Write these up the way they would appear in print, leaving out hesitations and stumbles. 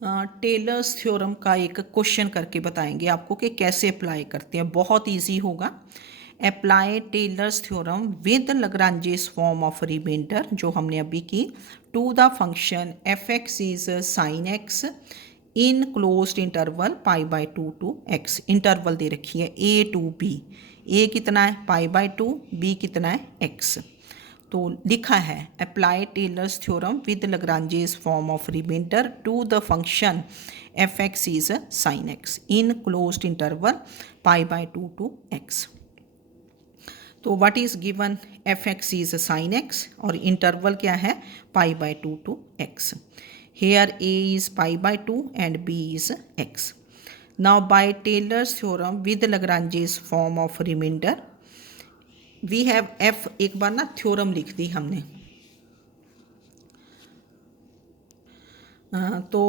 Tailors theorem का एक question करके बताएंगे आपको कि कैसे अप्लाई करते हैं। बहुत इजी होगा। Apply Taylor's theorem with Lagrange's form of remainder, जो हमने अभी की, to the function F X is sine X in closed interval pi by two to X. Interval दे रखी है ए टू बी। ए कितना है पाई बाई टू, बी कितना है एक्स। तो लिखा है apply Taylor's theorem with Lagrange's form of remainder to the function F X is sine X in closed interval pi by two to X. तो what is given, F X is sine X और interval क्या है pi by two to X. Here A is pi by two and B is X. Now by Taylor's theorem with Lagrange's form of remainder we have F, एक बार ना theorem लिख दी हमने। तो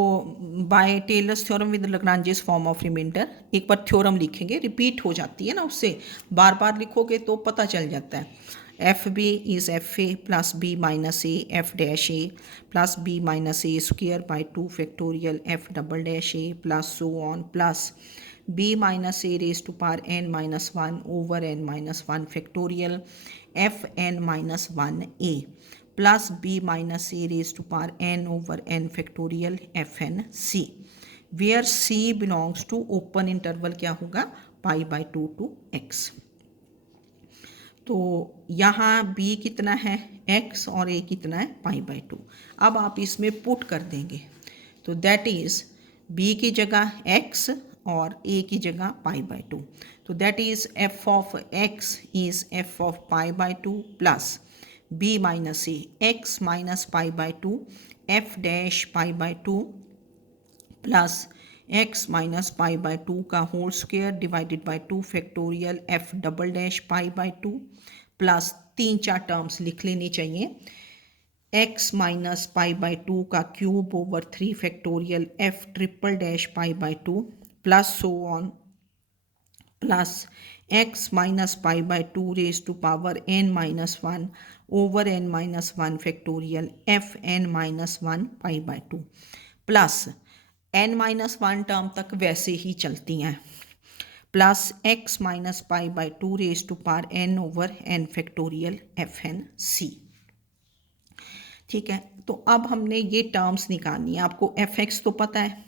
by Taylor's theorem with Lagrange's form of remainder, एक बार theorem लिखेंगे, repeat हो जाती है ना, उससे बार बार लिखोगे तो पता चल जाता है। F B is F A plus B minus A F dash A plus B minus A square by two factorial F double dash A plus so on plus b minus a raised to power n minus 1 over n minus 1 factorial f n minus 1 a plus b minus a raised to power n over n factorial f n c, where c belongs to open interval क्या होगा pi by 2 to x। तो यहाँ b कितना है x और a कितना है pi by to. अब आप इसमें पुट कर देंगे तो दैट इज b की जगह x और a की जगह पाई बाई टू। तो that is f of x is f of pi by two plus b minus A x minus pi by two f dash pi by two plus x minus pi by two का whole square divided by two factorial f double dash pi by two plus तीन चार terms लिख लेनी चाहिए। x minus pi by two का cube over three factorial f triple dash pi by two plus so on plus x minus pi by two raise to power n minus one over n minus one factorial f n minus one pi by two plus n minus one term तक वैसे ही चलती हैं plus x minus pi by two raise to power n over n factorial F N C. ठीक है, तो अब हमने ये टर्म्स निकालनी है। आपको एफ एक्स तो पता है,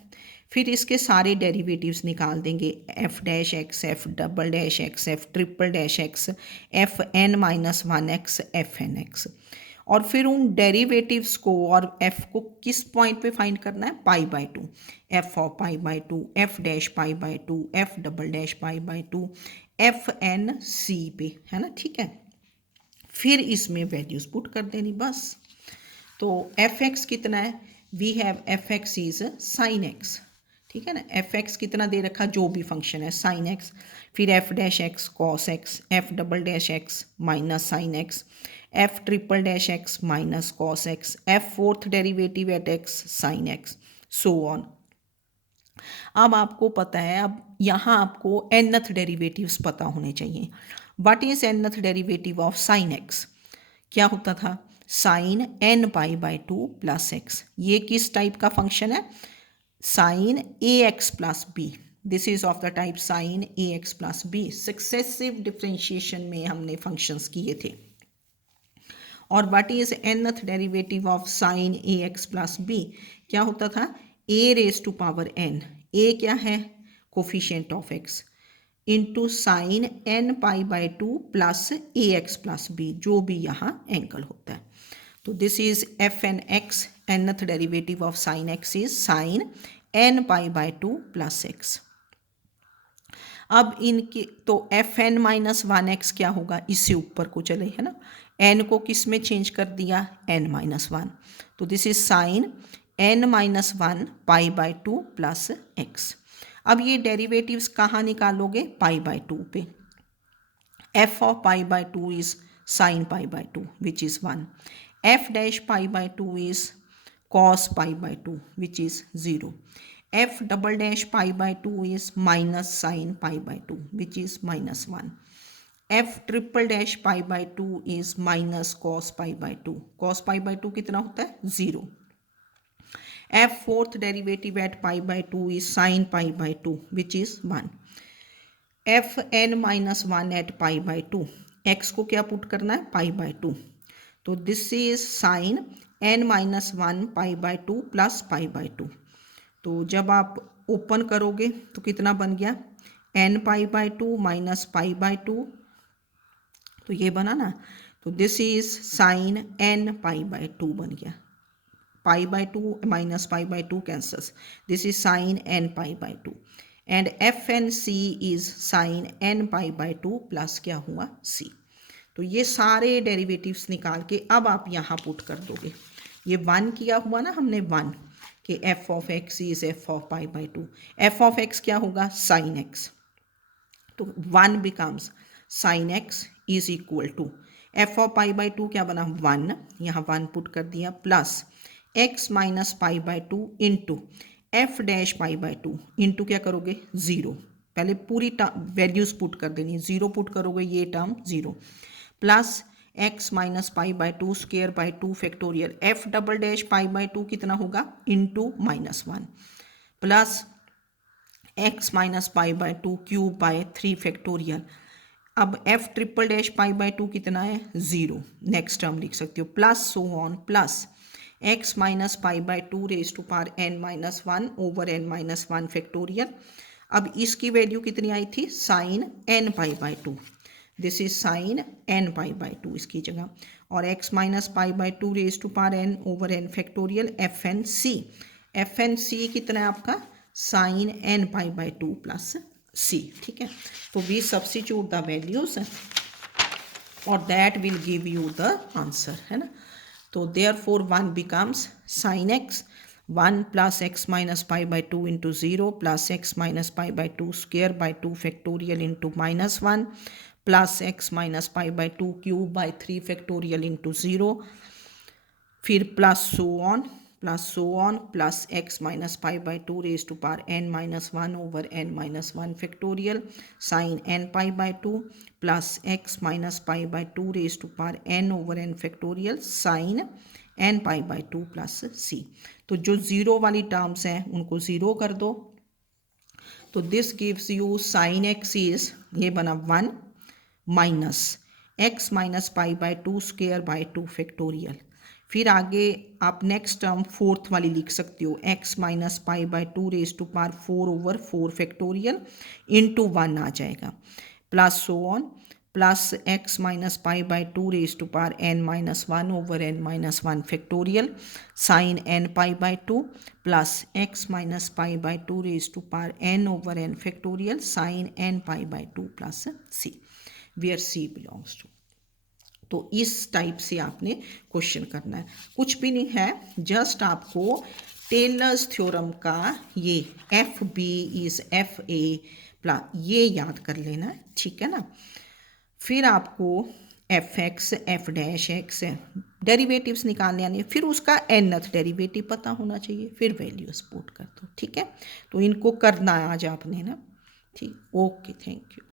फिर इसके सारे डेरिवेटिव्स निकाल देंगे। F dash X F double dash X F triple dash X F N minus one X F N X, और फिर उन डेरिवेटिव्स को और एफ को किस पॉइंट पे फाइंड करना है pi by two. F of pi by two F dash pi by two F double dash pi by two F N C पे, है ना। ठीक है, फिर इसमें वैल्यूज पुट कर देनी बस। तो एफ एक्स कितना है, we have F X is sine X. ठीक है ना, एफ एक्स कितना दे रखा, जो भी फंक्शन है साइन एक्स, फिर F dash x cos x F double dash x minus sine x F triple dash x minus cos x F fourth derivative eight x sine x so on. अब आपको पता है, अब यहाँ आपको nth derivatives पता होने चाहिए। What is nth derivative of sine X, क्या होता था sine n pi by two plus X. ये किस टाइप का फंक्शन है, sine A X plus B. This is of the type sine A X plus B. Successive differentiation में हमने functions किए थे। और what is nth derivative of sine A X plus B, क्या होता था A raise to power n। A क्या है coefficient of x into sine n pi by two plus A X plus B, जो भी यहाँ एंगल होता है। तो this is F N X, nth derivative of sine X is sine n pi by two plus X. अब इनके तो F N minus one X क्या होगा, इससे ऊपर को चले, है ना। n को किस में चेंज कर दिया, n माइनस वन। तो this is sine n minus one pi by two plus X. अब ये डेरिवेटिव्स कहाँ निकालोगे, पाई बाई टू पे। F of pi by two is sine pi by to which is one. F dash pi by two is cos pi by to which is zero. F double dash pi by two is minus sine pi by to which is minus one. F triple dash pi by two is minus cos pi by two. Cos pi by two कितना होता है, zero. F fourth derivative at pi by 2 is sine pi by 2 which is 1। F N minus 1 at pi by 2, X को क्या put करना है, pi by 2, तो this is sine N minus 1 pi by 2 plus pi by 2। तो जब आप open करोगे तो कितना बन गया, N pi by 2 minus pi by 2, तो ये बना ना, तो this is sine N pi by 2 बन गया, pi by 2 minus pi by 2 cancels, this is sine N pi by 2 and F N C is sine N pi by 2 plus क्या हुआ सी। तो ये सारे डेरिवेटिव्स निकाल के अब आप यहाँ पुट कर दोगे, ये 1 किया हुआ ना हमने 1 कि F of X is F of pi by 2, F of X क्या होगा साइन एक्स, तो 1 becomes sine X is equal to F of pi by 2 क्या बना 1, यहाँ 1 पुट कर दिया, plus X minus pi by 2 into F dash pi by 2 into क्या करोगे 0, पहले पूरी वैल्यूज पुट कर देनी, 0 पुट करोगे ये term 0, plus X minus pi by 2 square by 2 factorial, F double dash pi by 2 कितना होगा into minus 1, plus X minus pi by 2 cube by 3 factorial. अब F triple dash pi by 2 कितना है 0, next term लिख सकते हो, plus so on, plus X minus pi by 2 raise to power N minus 1 over N minus 1 factorial. अब इसकी value कितनी आई थी sine N pi by 2, this is sine N pi by 2 इसकी जगह, और X minus pi by 2 raise to power N over N factorial F N C, F N C कितना है आपका sine N pi by 2 plus C, ठीक है। तो we substitute the values और that will give you the answer, है ना। तो there four 1 becomes sine X 1 plus X minus pi by 2 into 0 plus X minus pi by 2 square by 2 factorial into minus 1 plus X minus pi by 2 cube by 3 factorial into 0, फिर plus so on plus X minus pi by 2 raise to power N minus 1 over N minus 1 factorial sine N pi by 2 plus X minus pi by 2 raise to power N over N factorial sine N pi by 2 plus C. तो जो zero वाली terms हैं उनको zero कर दो, तो this gives you sign X is ये बना 1 minus x minus pi by 2 square by 2 factorial. फिर आगे आप नेक्स्ट टर्म फोर्थ वाली लिख सकते हो, X minus pi by 2 raise to power 4 over 4 factorial into 1 आ जाएगा, plus so on plus X minus pi by 2 raise to power N minus 1 over N minus 1 factorial sine N pi by 2 plus X minus pi by 2 raise to power N over N factorial sine N pi by 2 plus C, where C belongs to. तो इस type से आपने question करना है, कुछ भी नहीं है, जस्ट आपको टेलर्स थ्योरम का ये F B is F A plus ये याद कर लेना है, ठीक है ना। फिर आपको F x F dash x derivatives निकालने आने, फिर उसका nth डेरिवेटिव पता होना चाहिए, फिर वैल्यूज पुट कर दो, ठीक है। तो इनको करना है आज आपने ना, ठीक, ओके, थैंक यू।